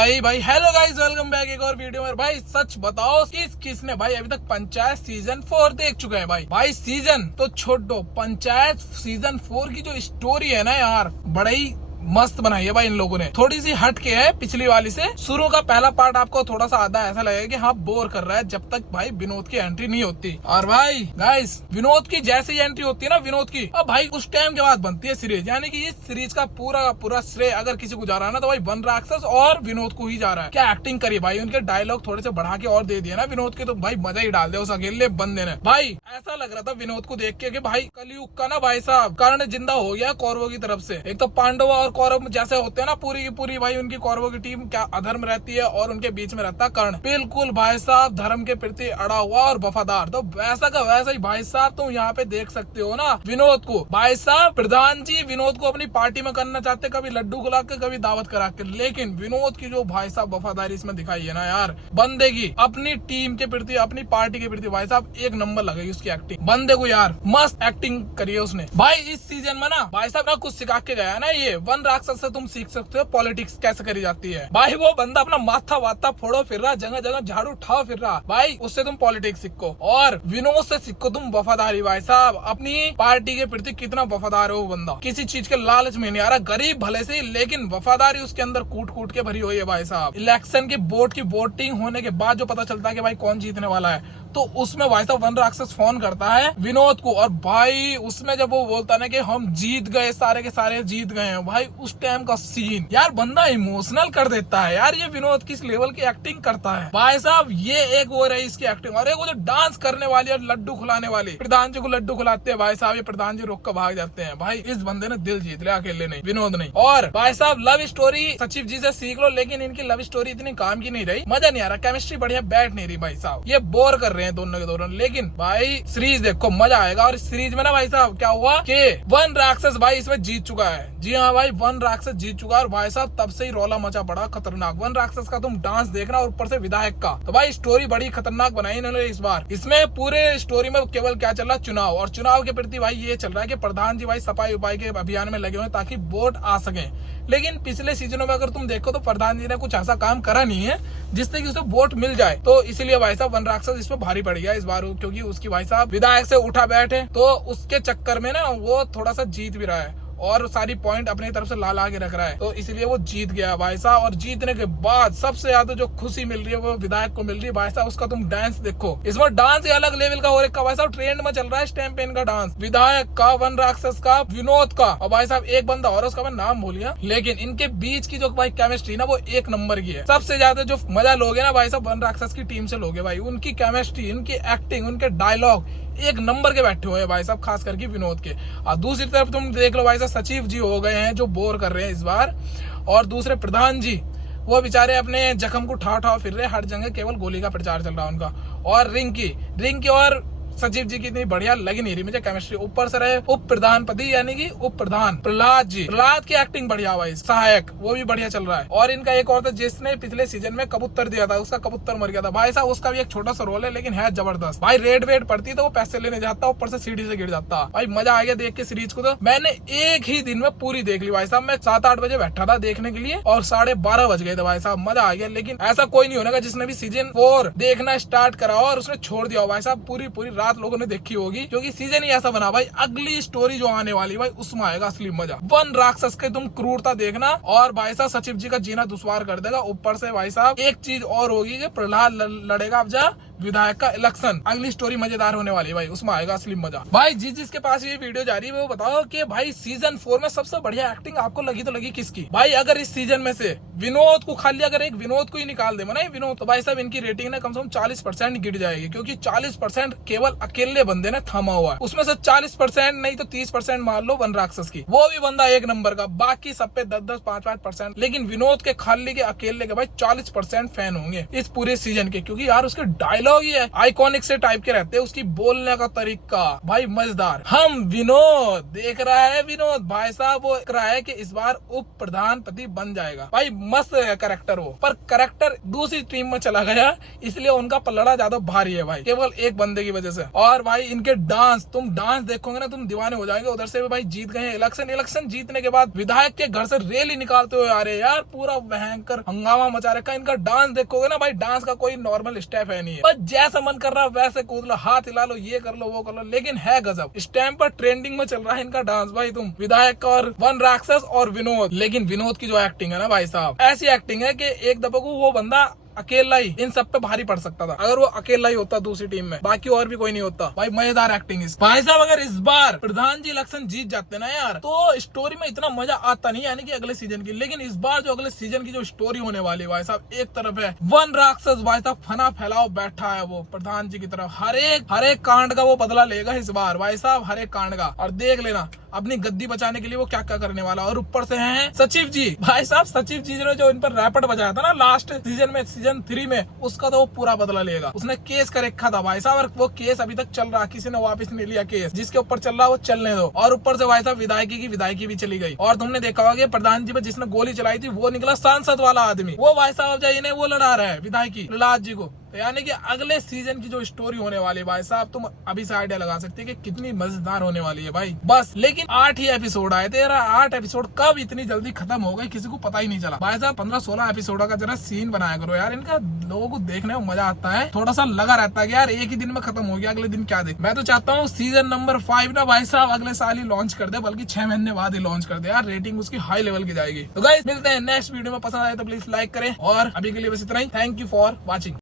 भाई hello guys, welcome back एक और वीडियो में। भाई सच बताओ किसने भाई अभी तक पंचायत सीजन 4 देख चुके हैं। भाई सीजन तो छोड़ दो, पंचायत सीजन 4 की जो स्टोरी है ना यार, बड़ा ही मस्त बनाई है भाई इन लोगों ने। थोड़ी सी हट के है पिछली वाली से। शुरू का पहला पार्ट आपको थोड़ा सा आधा ऐसा लगेगा कि हाँ बोर कर रहा है, जब तक भाई विनोद की एंट्री नहीं होती। और भाई गाइस, विनोद की जैसे ही एंट्री होती है ना विनोद की, अब भाई उस टाइम के बाद बनती है सीरीज। यानी कि इस सीरीज का पूरा श्रेय अगर किसी को जा रहा है ना तो भाई वन राक्षस और विनोद को ही जा रहा है। क्या एक्टिंग करी भाई, उनके डायलॉग थोड़े से बढ़ा के और दे दिए ना विनोद के, तो भाई मजा ही डाल दिया उस अकेले बंदे ने। भाई ऐसा लग रहा था विनोद को देख के कि भाई कलयुग का ना भाई साहब कर्ण जिंदा हो गया कौरवों की तरफ से। एक तो पांडव और कौरव जैसे होते हैं ना, पूरी की पूरी भाई उनकी कौरवों की टीम क्या अधर्म रहती है और उनके बीच में रहता कर्ण, बिल्कुल भाई साहब धर्म के प्रति अड़ा हुआ और वफादार। तो वैसा का वैसा ही भाई साहब तुम यहाँ पे देख सकते हो ना विनोद को। भाई साहब प्रधान जी विनोद को अपनी पार्टी में करना चाहते, कभी लड्डू खिला के कभी दावत करा के, लेकिन विनोद की जो भाई साहब वफादारी इसमें दिखाई है ना यार, बंदे की अपनी टीम के प्रति अपनी पार्टी के प्रति भाई साहब एक नंबर लगेगी उसकी एक्टिंग। बंदे को यार मस्त एक्टिंग करी है उसने। भाई इस सीजन में ना भाई साहब ना कुछ सिखा के गया ना, ये वन राक्षस से तुम सीख सकते हो पॉलिटिक्स कैसे करी जाती है। भाई वो बंदा अपना माथा वाथा फोड़ो फिर रहा, जगह जगह झाड़ू उठाओ फिर रहा, भाई उससे तुम पॉलिटिक्स सीखो। और विनोद से सीखो तुम वफादारी। भाई साहब अपनी पार्टी के प्रति कितना वफादार है वो बंदा, किसी चीज के लालच में नहीं आ रहा, गरीब भले से, लेकिन वफादारी उसके अंदर कूट कूट के भरी हुई है। भाई साहब इलेक्शन की वोट की वोटिंग होने के बाद जो पता चलता है कि भाई कौन जीतने वाला है, तो उसमें भाई साहब वन राक्षस फोन करता है विनोद को, और भाई उसमें जब वो बोलता है ना कि हम जीत गए, सारे के सारे जीत गए हैं, भाई उस टाइम का सीन यार बंदा इमोशनल कर देता है यार। ये विनोद किस लेवल की एक्टिंग करता है भाई साहब। ये एक वो रही इसकी एक्टिंग, और एक वो जो डांस करने वाली और लड्डू खिलाने वाली, प्रधान जी को लड्डू खिलाते हैं भाई साहब, ये प्रधान जी रोक कर भाग जाते हैं। भाई इस बंदे ने दिल जीत लिया, अकेले नहीं विनोद नहीं। और भाई साहब लव स्टोरी सचिव जी से सीख लो, लेकिन इनकी लव स्टोरी इतनी काम की नहीं रही, मजा नहीं आ रहा, केमिस्ट्री बढ़िया बैठ नहीं रही भाई साहब, ये बोर कर रहे हैं दोनों के दोनों। लेकिन भाई सीरीज देखो मजा आएगा। और इस सीरीज में ना भाई साहब क्या हुआ कि वन राक्षस भाई इसमें जीत चुका है। जी हाँ भाई, वन राक्षस जीत चुका है। और भाई साहब तब से ही रौला मचा पड़ा खतरनाक। वन राक्षस का तुम डांस देखना और ऊपर से विधायक का, तो भाई स्टोरी बड़ी खतरनाक बनाई इन्होंने इस बार। इसमें पूरे स्टोरी में केवल क्या चल रहा है, चुनाव, और चुनाव के प्रति भाई ये चल रहा है कि प्रधान जी भाई सफाई उपाय के अभियान में लगे हुए ताकि वोट आ सके। लेकिन पिछले सीजनों में अगर तुम देखो तो प्रधान जी ने कुछ ऐसा काम करा नहीं है जिससे कि उसे वोट मिल जाए, तो इसीलिए भाई साहब वन राक्षस इस पर भारी पड़ गया इस बार, क्योंकि उसकी भाई साहब विधायक से उठा बैठे, तो उसके चक्कर में ना वो थोड़ा सा जीत भी रहा है और सारी पॉइंट अपनी तरफ से ला के रख रहा है, तो इसलिए वो जीत गया भाई साहब। और जीतने के बाद सबसे ज्यादा जो खुशी मिल रही है वो विधायक को मिल रही है भाई साहब। उसका तुम डांस देखो, इसमें डांस ही अलग लेवल का हो रखा भाई साहब, ट्रेंड में चल रहा है स्टैम्प पेन का डांस, विधायक का, वन राक्षस का, विनोद का, और भाई साहब एक बंदा और उसका मैं नाम भूल गया, लेकिन इनके बीच की जो भाई केमिस्ट्री ना वो एक नंबर की है। सबसे ज्यादा जो मजा लोगे ना भाई साहब वन राक्षस की टीम से लोगे भाई, उनकी केमिस्ट्री, उनकी एक्टिंग, उनके डायलॉग एक नंबर के बैठे हुए हैं भाई साहब, खास करके विनोद के। और दूसरी तरफ तुम देख लो भाई साहब सचिव जी हो गए हैं जो बोर कर रहे हैं इस बार, और दूसरे प्रधान जी वो बेचारे अपने जख्म को ठाव फिर रहे, हर जगह केवल गोली का प्रचार चल रहा है उनका। और रिंकी और सचिव जी की इतनी बढ़िया लगी नहीं रही मुझे केमिस्ट्री। ऊपर से रहे उप प्रधानपति यानी कि उप प्रधान प्रहलाद जी, प्रहलाद की एक्टिंग बढ़िया भाई, सहायक वो भी बढ़िया चल रहा है। और इनका एक और था जिसने पिछले सीजन में कबूतर दिया था, उसका कबूतर मर गया था भाई साहब, उसका भी एक छोटा सा रोल है लेकिन है जबरदस्त भाई। रेड वेड पड़ती तो वो पैसे लेने जाता, ऊपर से सीढ़ी से गिर जाता। भाई मजा आ गया देख के सीरीज को, तो मैंने एक ही दिन में पूरी देख ली भाई साहब। मैं 7-8 बजे बैठा था देखने के लिए और 12:30 बज गए थे भाई साहब, मजा आ गया। लेकिन ऐसा कोई नहीं होने का जिसने भी सीजन 4 देखना स्टार्ट करा और उसने छोड़ दिया भाई साहब, पूरी रात लोगों ने देखी होगी, क्योंकि सीजन ही ऐसा बना भाई। अगली स्टोरी जो आने वाली भाई उसमें आएगा असली मजा। वन राक्षस के तुम क्रूरता देखना, और भाई साहब सचिव जी का जीना दुश्वार कर देगा। ऊपर से भाई साहब एक चीज और होगी कि प्रहलाद लड़ेगा अब जा विधायक का इलेक्शन। अगली स्टोरी मजेदार होने वाली है भाई, उसमें आएगा असली मजा। भाई जिसके पास ये वीडियो जा रही है वो बताओ कि भाई सीजन 4 में सबसे बढ़िया एक्टिंग आपको लगी तो लगी किसकी। भाई अगर इस सीजन में से विनोद को खाली अगर एक विनोद को ही निकाल दे ना विनोद, तो भाई साहब इनकी रेटिंग ना कम से कम 40% गिर जाएगी, क्योंकि 40% केवल अकेले बंदे ने थमा हुआ है। उसमें से 40% नहीं तो 30% मान लो वन राक्षस की, वो भी बंदा एक नंबर का, बाकी सब पे 10-10, 5-5%। लेकिन विनोद के खाली के अकेले के भाई 40% फैन होंगे इस पूरे सीजन के, क्योंकि यार उसके डायलॉग डायलॉग ही है, आइकॉनिक से टाइप के रहते हैं, उसकी बोलने का तरीका भाई मजेदार। हम विनोद देख रहा है, विनोद भाई साहब वो देख रहा है कि इस बार उप प्रधानपति बन जाएगा। भाई मस्त कैरेक्टर हो, पर कैरेक्टर दूसरी टीम में चला गया, इसलिए उनका पलड़ा ज्यादा भारी है भाई, केवल एक बंदे की वजह से। और भाई इनके डांस, तुम डांस देखोगे ना तुम दीवाने हो जाएंगे। उधर से भी भाई जीत गए इलेक्शन जीतने के बाद विधायक के घर से रैली निकालते हुए आ रहे यार, पूरा भयंकर हंगामा मचा रखा है। इनका डांस देखोगे ना भाई, डांस का कोई नॉर्मल स्टेप है नहीं है, बस जैसा मन कर रहा है वैसे कूद लो, हाथ हिला लो, ये कर लो वो कर लो, लेकिन है गजब। इस टाइम पर ट्रेंडिंग में चल रहा है इनका डांस भाई। तुम विधायक और वन राक्षस और विनोद, लेकिन विनोद की जो एक्टिंग है ना भाई साहब, ऐसी एक्टिंग है कि एक दफे को वो बंदा अकेला ही इन सब पे भारी पड़ सकता था, अगर वो अकेला ही होता दूसरी टीम में, बाकी और भी कोई नहीं होता। भाई मजेदार एक्टिंग इस भाई साहब। अगर इस बार प्रधान जी इलेक्शन जीत जाते ना यार, तो स्टोरी में इतना मजा आता नहीं, यानी कि अगले सीजन की। लेकिन इस बार जो अगले सीजन की जो स्टोरी होने वाली है भाई साहब, एक तरफ है वन राक्षस भाई साहब फना फैलाओ बैठा है वो प्रधान जी की तरफ, हर एक कांड का वो बदला लेगा इस बार भाई साहब, हर एक कांड का। और देख लेना अपनी गद्दी बचाने के लिए वो क्या क्या करने वाला। और ऊपर से हैं सचिव जी भाई साहब, सचिव जी ने जो इन पर रैपट बजाया था ना लास्ट सीजन में, सीजन 3 में, उसका तो वो पूरा बदला लेगा। उसने केस कर रखा था भाई साहब, और वो केस अभी तक चल रहा, किसी ने वापस नहीं लिया केस, जिसके ऊपर चल रहा वो चलने दो। और ऊपर से भाई साहब विधायकी भी चली गई। और तुमने देखा होगा प्रधान जी पे जिसने गोली चलाई थी वो निकला सांसद वाला आदमी, वो भाई साहब जाइए वो लड़ा रहा है विधायकी प्रहलाद जी को। तो यानी कि अगले सीजन की जो स्टोरी होने वाली है भाई साहब, तुम अभी से आइडिया लगा सकते हैं कि कितनी मजेदार होने वाली है भाई। बस लेकिन 8 ही एपिसोड आए थे, 8 एपिसोड कब इतनी जल्दी खत्म हो गई किसी को पता ही नहीं चला भाई साहब। 15-16 एपिसोड का जरा सीन बनाया करो यार, इनका लोगों को देखने में मजा आता है, थोड़ा सा लगा रहता है कि यार एक ही दिन में खत्म हो गया, अगले दिन क्या देख। मैं तो चाहता हूँ सीजन नंबर 5 ना भाई साहब अगले साल ही लॉन्च कर दे, बल्कि 6 महीने बाद ही लॉन्च कर दे यार, रेटिंग उसकी हाई लेवल की जाएगी। तो गाइस मिलते हैं नेक्स्ट वीडियो में, पसंद आए तो प्लीज लाइक करें, और अभी के लिए बस इतना ही। Thank you for watching.